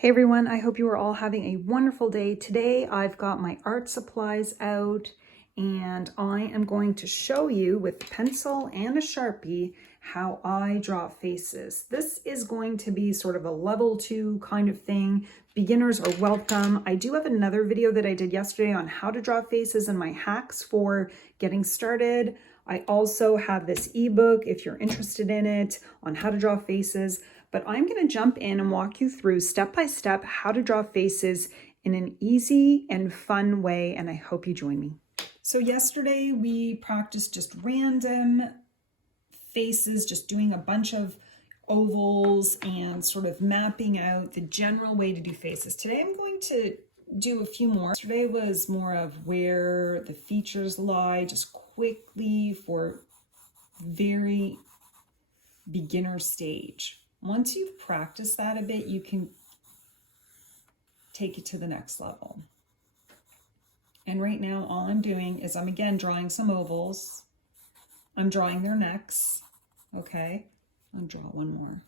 Hey everyone, I hope you are all having a wonderful day. Today I've got my art supplies out and I am going to show you with pencil and a Sharpie how I draw faces. This is going to be sort of a level 2 kind of thing. Beginners are welcome. I do have another video that I did yesterday on how to draw faces and my hacks for getting started. I also have this ebook if you're interested in it on how to draw faces. But I'm going to jump in and walk you through step by step how to draw faces in an easy and fun way, and I hope you join me. So yesterday we practiced just random faces, just doing a bunch of ovals and sort of mapping out the general way to do faces. Today I'm going to do a few more. Yesterday was more of where the features lie, just quickly for very beginner stage. Once you've practiced that a bit, you can take it to the next level. And right now, all I'm doing is I'm again drawing some ovals. I'm drawing their necks. Okay, I'll draw one more.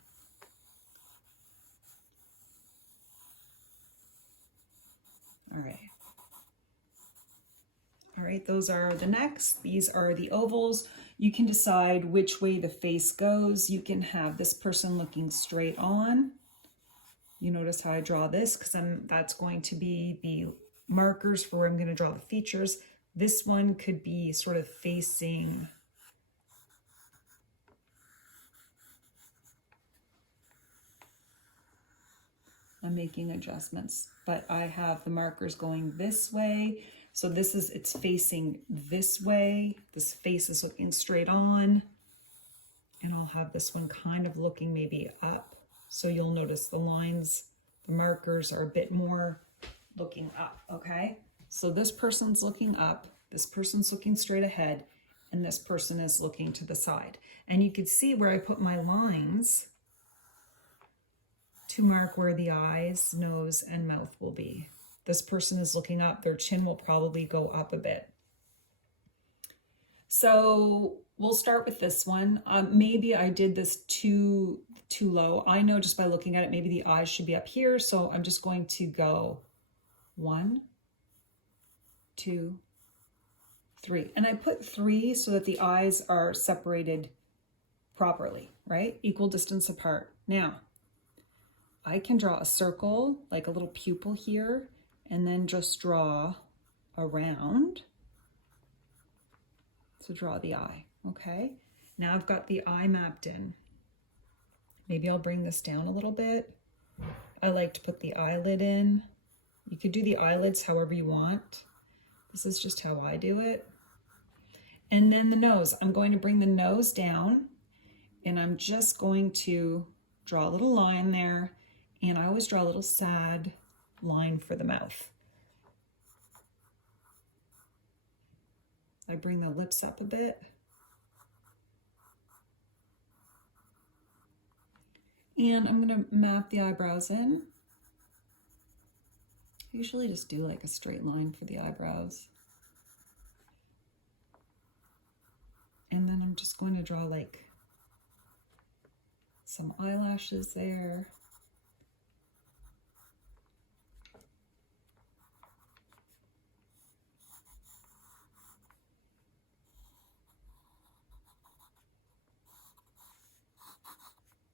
All right. All right, those are the necks. These are the ovals. You can decide which way the face goes. You can have this person looking straight on. You notice how I draw this because that's going to be the markers for where I'm going to draw the features. This one could be sort of facing I'm making adjustments, but I have the markers going this way. So it's facing this way. This face is looking straight on. And I'll have this one kind of looking maybe up. So you'll notice the lines, the markers are a bit more looking up, okay? So this person's looking up, this person's looking straight ahead, and this person is looking to the side. And you can see where I put my lines to mark where the eyes, nose, and mouth will be. This person is looking up, their chin will probably go up a bit. So we'll start with this one. Maybe I did this too low. I know just by looking at it, maybe the eyes should be up here. So I'm just going to go 1, 2, 3. And I put 3 so that the eyes are separated properly, right? Equal distance apart. Now, I can draw a circle, like a little pupil here, and then just draw around to draw the eye, okay? Now I've got the eye mapped in. Maybe I'll bring this down a little bit. I like to put the eyelid in. You could do the eyelids however you want. This is just how I do it. And then the nose. I'm going to bring the nose down, and I'm just going to draw a little line there. And I always draw a little sad line for the mouth. I bring the lips up a bit. And I'm going to map the eyebrows in. I usually just do like a straight line for the eyebrows. And then I'm just going to draw like some eyelashes there.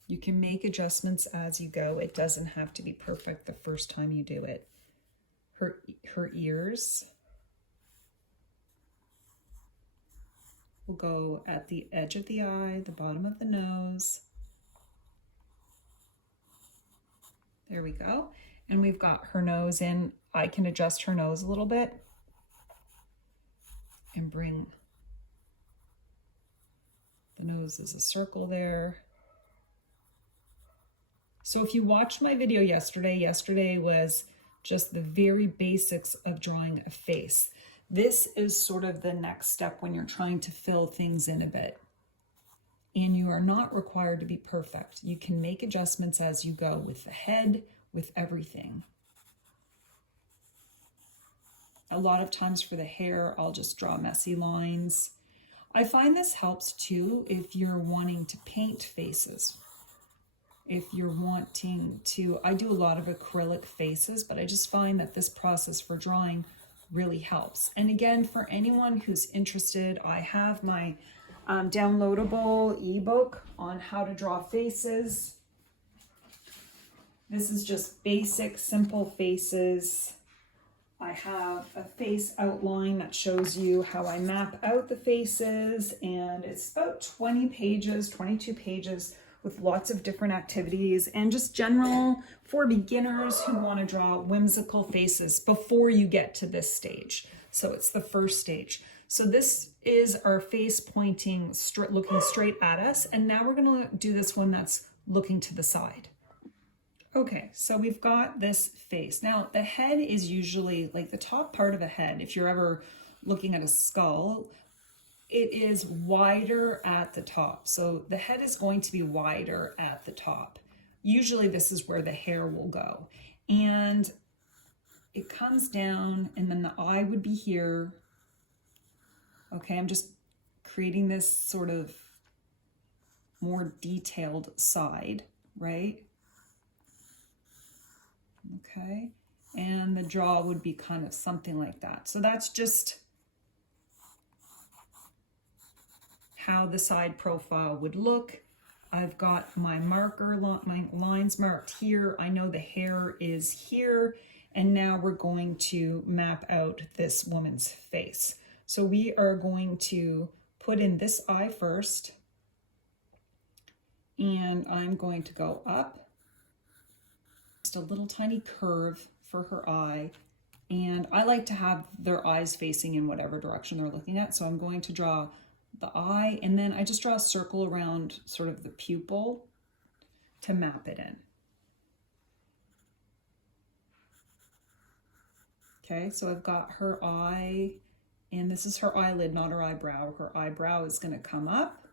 You can make adjustments as you go. It doesn't have to be perfect the first time you do it. Her ears will go at the edge of the eye, the bottom of the nose. There we go. And we've got her nose in. I can adjust her nose a little bit and bring the nose as a circle there. So if you watched my video yesterday was just the very basics of drawing a face. This is sort of the next step when you're trying to fill things in a bit. And you are not required to be perfect. You can make adjustments as you go with the head, with everything. A lot of times for the hair, I'll just draw messy lines. I find this helps too if you're wanting to paint faces. if you're wanting to. I do a lot of acrylic faces, but I just find that this process for drawing really helps. And again, for anyone who's interested, I have my downloadable ebook on how to draw faces. This is just basic, simple faces. I have a face outline that shows you how I map out the faces, and it's about 20 pages, 22 pages, with lots of different activities and just general for beginners who want to draw whimsical faces before you get to this stage. So it's the first stage. So this is our face pointing, looking straight at us. And now we're going to do this one that's looking to the side. Okay, so we've got this face. Now the head is usually like the top part of a head. If you're ever looking at a skull, it is wider at the top. So the head is going to be wider at the top. Usually this is where the hair will go. And it comes down, and then the eye would be here. Okay, I'm just creating this sort of more detailed side, right? Okay, and the jaw would be kind of something like that. So that's just how the side profile would look. I've got my marker, my lines marked here. I know the hair is here, and now we're going to map out this woman's face. So we are going to put in this eye first, and I'm going to go up. Just a little tiny curve for her eye, and I like to have their eyes facing in whatever direction they're looking at. So I'm going to draw the eye, and then I just draw a circle around sort of the pupil to map it in. Okay, so I've got her eye, and this is her eyelid, not her eyebrow. Her eyebrow is going to come up,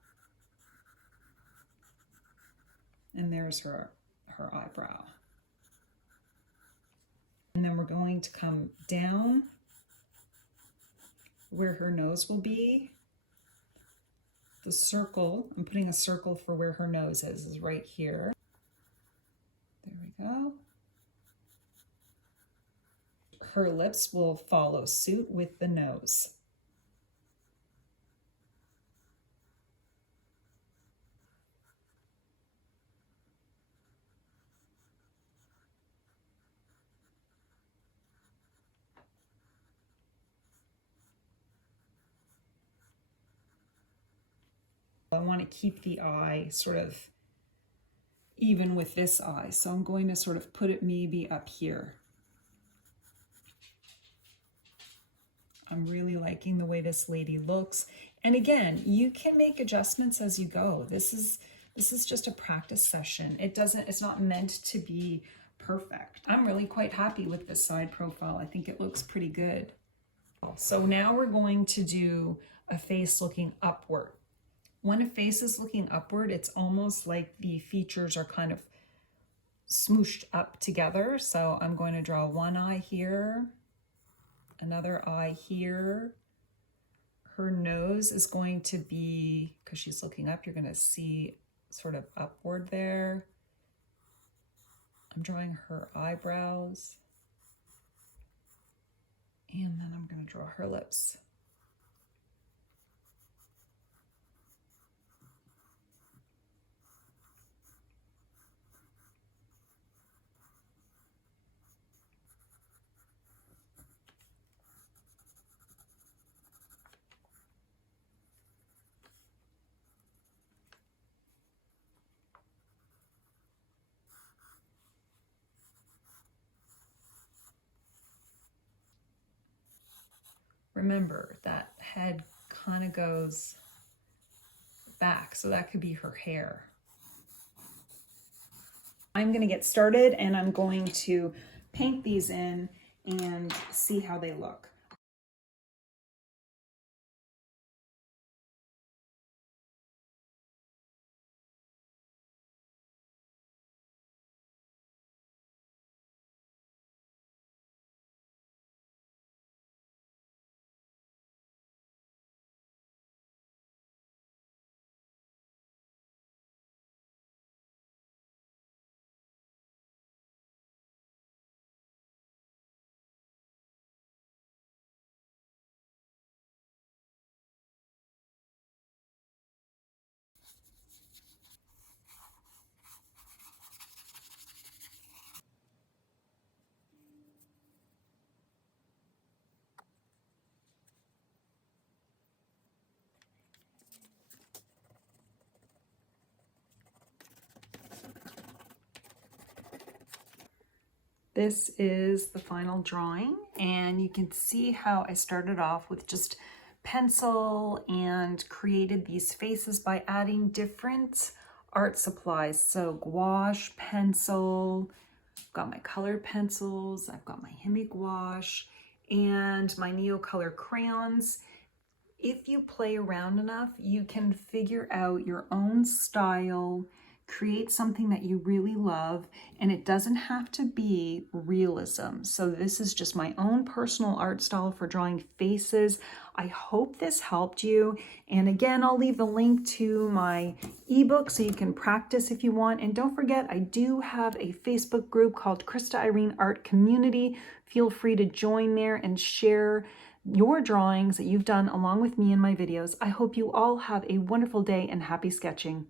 and there's her eyebrow. And then we're going to come down where her nose will be. The circle, I'm putting a circle for where her nose is right here. There we go. Her lips will follow suit with the nose. I want to keep the eye sort of even with this eye, so I'm going to sort of put it maybe up here. I'm really liking the way this lady looks. And again, you can make adjustments as you go. This is just a practice session. It's not meant to be perfect. I'm really quite happy with this side profile. I think it looks pretty good. So now we're going to do a face looking upward. When a face is looking upward, it's almost like the features are kind of smooshed up together. So I'm going to draw one eye here, another eye here. Her nose is going to be, because she's looking up, you're going to see sort of upward there. I'm drawing her eyebrows. And then I'm going to draw her lips. Remember, that head kind of goes back, so that could be her hair. I'm going to get started, and I'm going to paint these in and see how they look. This is the final drawing, and you can see how I started off with just pencil and created these faces by adding different art supplies. So gouache, pencil, I've got my colored pencils, I've got my Himi gouache, and my Neocolor crayons. If you play around enough, you can figure out your own style, create something that you really love, and it doesn't have to be realism. So this is just my own personal art style for drawing faces. I hope this helped you. And again, I'll leave the link to my ebook so you can practice if you want. And don't forget, I do have a Facebook group called Krista Irene Art Community. Feel free to join there and share your drawings that you've done along with me in my videos. I hope you all have a wonderful day and happy sketching.